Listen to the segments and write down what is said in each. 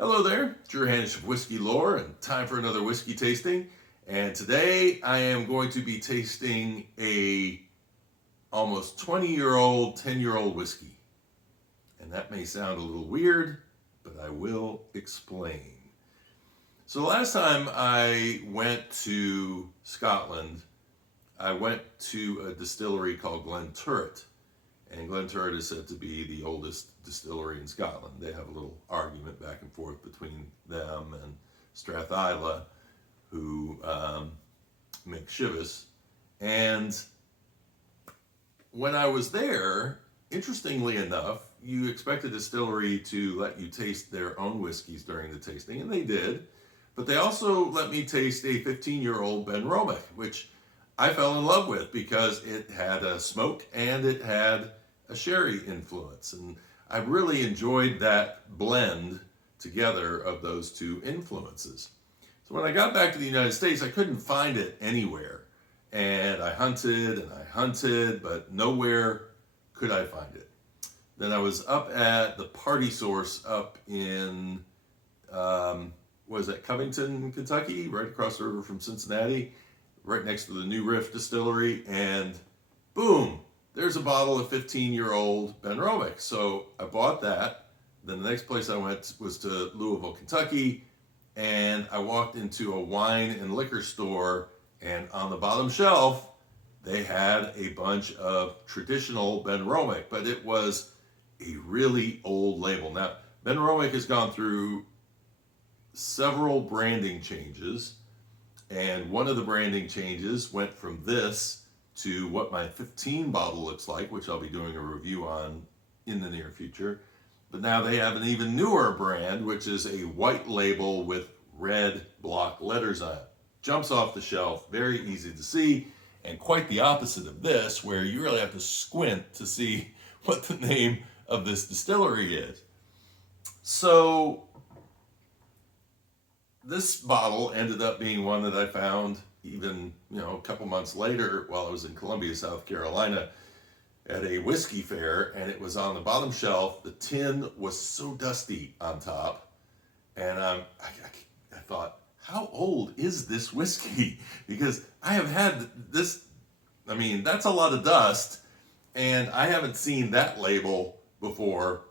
Hello there, Drew Hanish of Whiskey Lore, and time for another whiskey tasting. And today I am going to be tasting a almost 20-year-old, 10-year-old whiskey. And that may sound a little weird, but I will explain. So the last time I went to Scotland, I went to a distillery called Glenturret. And Glenturret is said to be the oldest distillery in Scotland. They have a little argument back and forth between them and Strathisla, who make Chivas. And when I was there, interestingly enough, you expect a distillery to let you taste their own whiskeys during the tasting, and they did. But they also let me taste a 15-year-old Benromach, which I fell in love with because it had a smoke and it had a sherry influence, and I really enjoyed that blend together of those two influences. So when I got back to the United States, I couldn't find it anywhere, and I hunted, but nowhere could I find it. Then I was up at the Party Source up in Covington, Kentucky, right across the river from Cincinnati, right next to the New Riff Distillery, and boom, there's a bottle of 15-year-old Benromach. So I bought that. Then the next place I went was to Louisville, Kentucky, and I walked into a wine and liquor store, and on the bottom shelf, they had a bunch of traditional Benromach, but it was a really old label. Now, Benromach has gone through several branding changes, and one of the branding changes went from this to what my 15 bottle looks like, which I'll be doing a review on in the near future. But now they have an even newer brand, which is a white label with red block letters on it. Jumps off the shelf, very easy to see, and quite the opposite of this, where you really have to squint to see what the name of this distillery is. So this bottle ended up being one that I found even, a couple months later while I was in Columbia, South Carolina at a whiskey fair, and it was on the bottom shelf. The tin was so dusty on top, and I thought, how old is this whiskey? Because I have had this, that's a lot of dust, and I haven't seen that label before.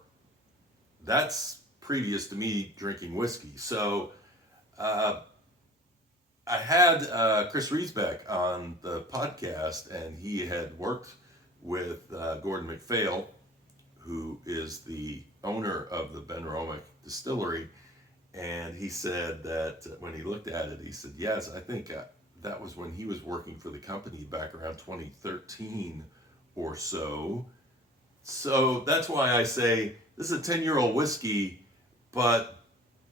That's previous to me drinking whiskey. So I had Chris Riesbeck on the podcast, and he had worked with Gordon MacPhail, who is the owner of the Benromach distillery, and he said that when he looked at it, he said, yes, I think that was when he was working for the company back around 2013 or so. So that's why I say this is a 10-year-old whiskey, but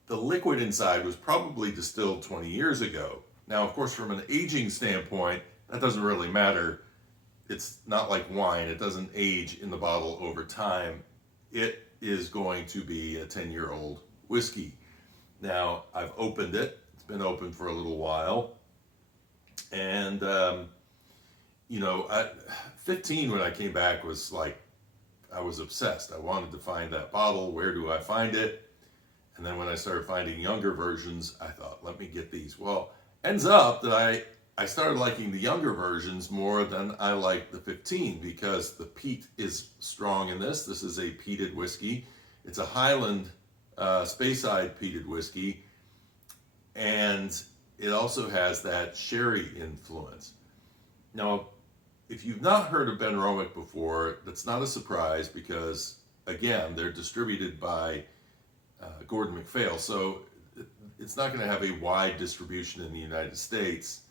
the liquid inside was probably distilled 20 years ago. Now, of course, from an aging standpoint, that doesn't really matter. It's not like wine. It doesn't age in the bottle over time. It is going to be a 10-year-old whiskey. Now, I've opened it. It's been open for a little while. And, 15 when I came back was like, I was obsessed. I wanted to find that bottle. Where do I find it? And then when I started finding younger versions, I thought, let me get these. Well, ends up that I started liking the younger versions more than I like the 15 because the peat is strong in this. This is a peated whiskey. It's a Highland Speyside peated whiskey, and it also has that sherry influence. Now, if you've not heard of Benromach before, that's not a surprise because, again, they're distributed by Gordon MacPhail, so it's not going to have a wide distribution in the United States.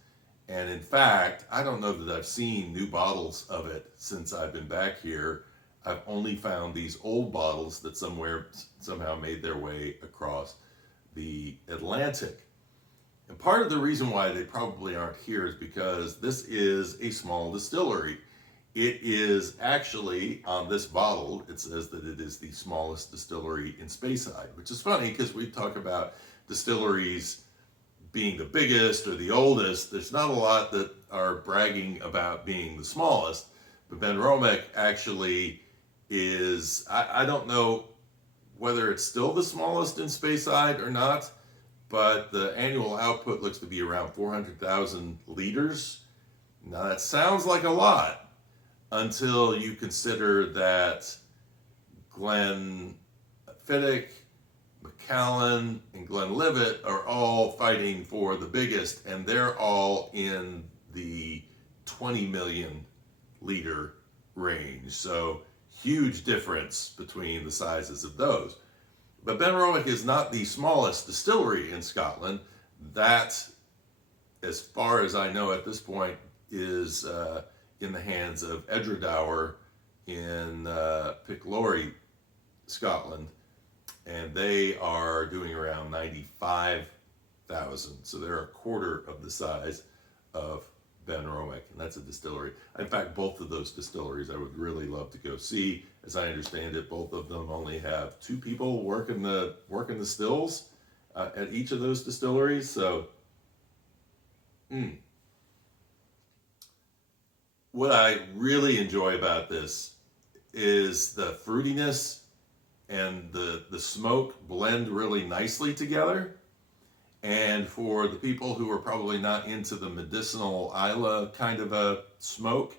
And in fact, I don't know that I've seen new bottles of it since I've been back here. I've only found these old bottles that somehow made their way across the Atlantic. And part of the reason why they probably aren't here is because this is a small distillery. It is actually, on this bottle, it says that it is the smallest distillery in Speyside, which is funny because we talk about distilleries being the biggest or the oldest. There's not a lot that are bragging about being the smallest, but Benromach actually is, I don't know whether it's still the smallest in Speyside or not, but the annual output looks to be around 400,000 liters. Now that sounds like a lot until you consider that Glenfiddich, Macallan, and Glenlivet are all fighting for the biggest, and they're all in the 20 million liter range. So huge difference between the sizes of those. But Benromach is not the smallest distillery in Scotland. That, as far as I know at this point, is in the hands of Edradour in Picklorry, Scotland. And they are doing around 95,000. So they're a quarter of the size of Benromach, and that's a distillery. In fact, both of those distilleries I would really love to go see. As I understand it, both of them only have 2 people working the stills at each of those distilleries. So, what I really enjoy about this is the fruitiness and the smoke blend really nicely together. And for the people who are probably not into the medicinal Islay kind of a smoke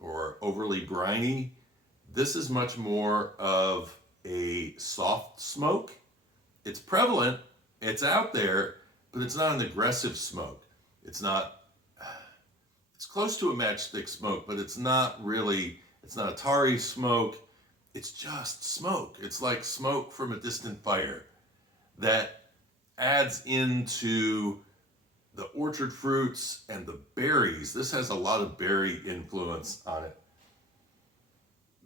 or overly briny, this is much more of a soft smoke. It's prevalent, it's out there, but it's not an aggressive smoke. It's close to a matchstick smoke, but it's not a tarry smoke. It's just smoke. It's like smoke from a distant fire that adds into the orchard fruits and the berries. This has a lot of berry influence on it.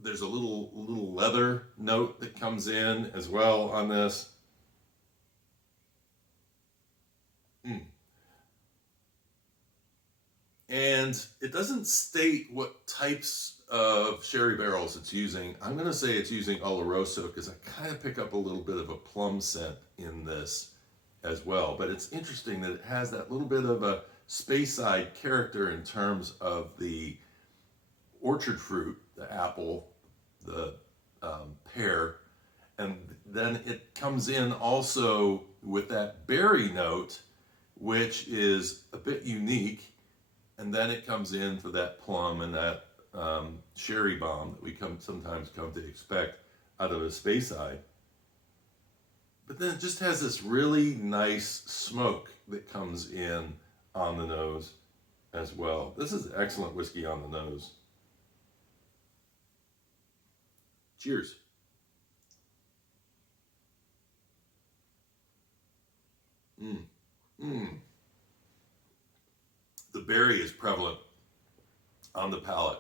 There's a little leather note that comes in as well on this. And it doesn't state what types of sherry barrels it's using. I'm going to say it's using Oloroso because I kind of pick up a little bit of a plum scent in this as well. But it's interesting that it has that little bit of a Speyside character in terms of the orchard fruit, the apple, the pear, and then it comes in also with that berry note, which is a bit unique, and then it comes in for that plum and that sherry bomb that we sometimes come to expect out of a Speyside. But then it just has this really nice smoke that comes in on the nose as well. This is excellent whiskey on the nose. Cheers. The berry is prevalent on the palate.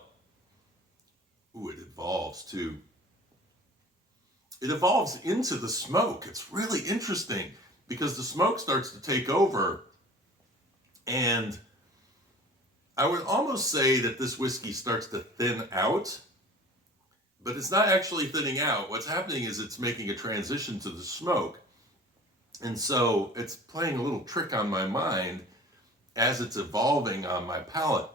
Ooh, it evolves too. It evolves into the smoke. It's really interesting because the smoke starts to take over. And I would almost say that this whiskey starts to thin out, but it's not actually thinning out. What's happening is it's making a transition to the smoke. And so it's playing a little trick on my mind as it's evolving on my palate.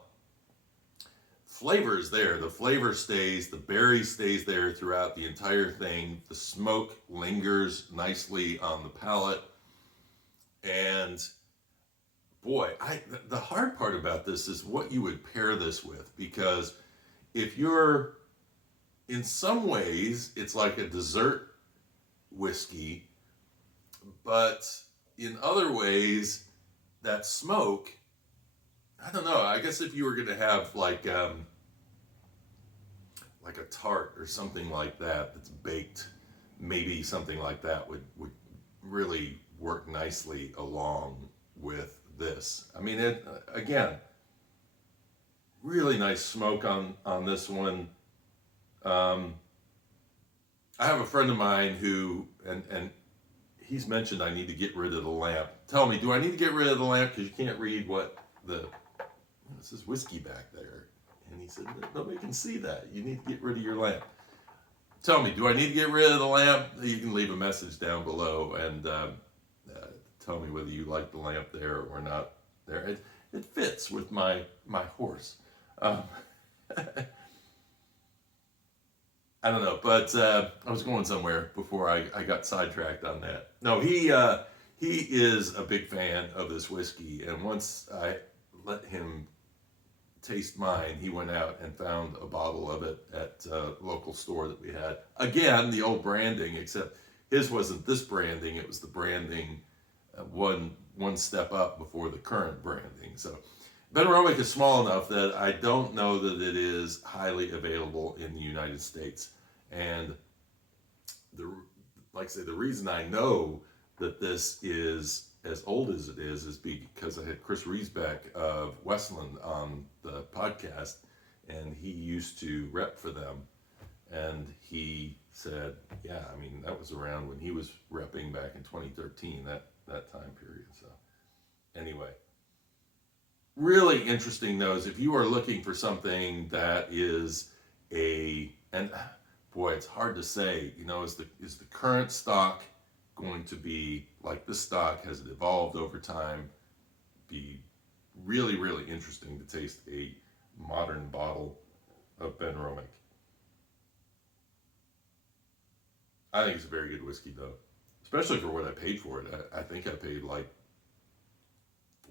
Flavor is there. The flavor stays, the berry stays there throughout the entire thing. The smoke lingers nicely on the palate. And boy, the hard part about this is what you would pair this with, because if you're, in some ways, it's like a dessert whiskey, but in other ways, that smoke, I don't know, I guess if you were going to have like a tart or something like that that's baked, maybe something like that would really work nicely along with this. I mean, it again, really nice smoke on this one. I have a friend of mine who, and he's mentioned I need to get rid of the lamp. Tell me, do I need to get rid of the lamp? Because you can't read what this is whiskey back there. And he said, nobody can see that. You need to get rid of your lamp. Tell me, do I need to get rid of the lamp? You can leave a message down below and tell me whether you like the lamp there or not there. It fits with my horse. I don't know, but I was going somewhere before I got sidetracked on that. No, he is a big fan of this whiskey, and once I let him taste mine, he went out and found a bottle of it at a local store that we had. Again, the old branding, except his wasn't this branding; it was the branding one step up before the current branding. So Benromach is small enough that I don't know that it is highly available in the United States. And the like I say, the reason I know that this is as old as it is because I had Chris Riesbeck of Westland on the podcast, and he used to rep for them. And he said, yeah, I mean, that was around when he was repping back in 2013, that time period. So anyway, really interesting though is if you are looking for something that is and boy, it's hard to say, is the current stock going to be like this stock? Has it evolved over time? Be really, really interesting to taste a modern bottle of Benromach. I think it's a very good whiskey though, especially for what I paid for it. I think I paid like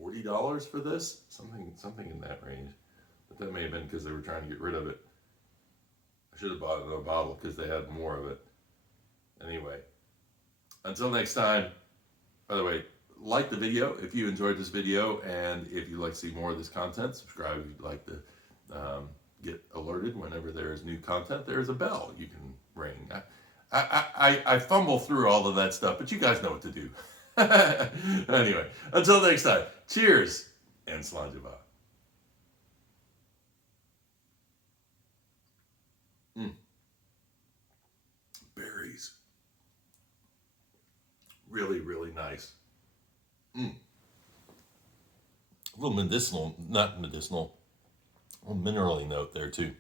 $40 for this, something in that range. But that may have been because they were trying to get rid of it. I should have bought another bottle because they had more of it. Anyway, until next time. By the way, like the video if you enjoyed this video, and if you'd like to see more of this content, subscribe if you'd like to get alerted whenever there is new content. There's a bell you can ring. I fumble through all of that stuff, but you guys know what to do. Anyway, until next time, cheers and Slainte. Berries. Really, really nice. A little medicinal, not medicinal, a little minerally note there too.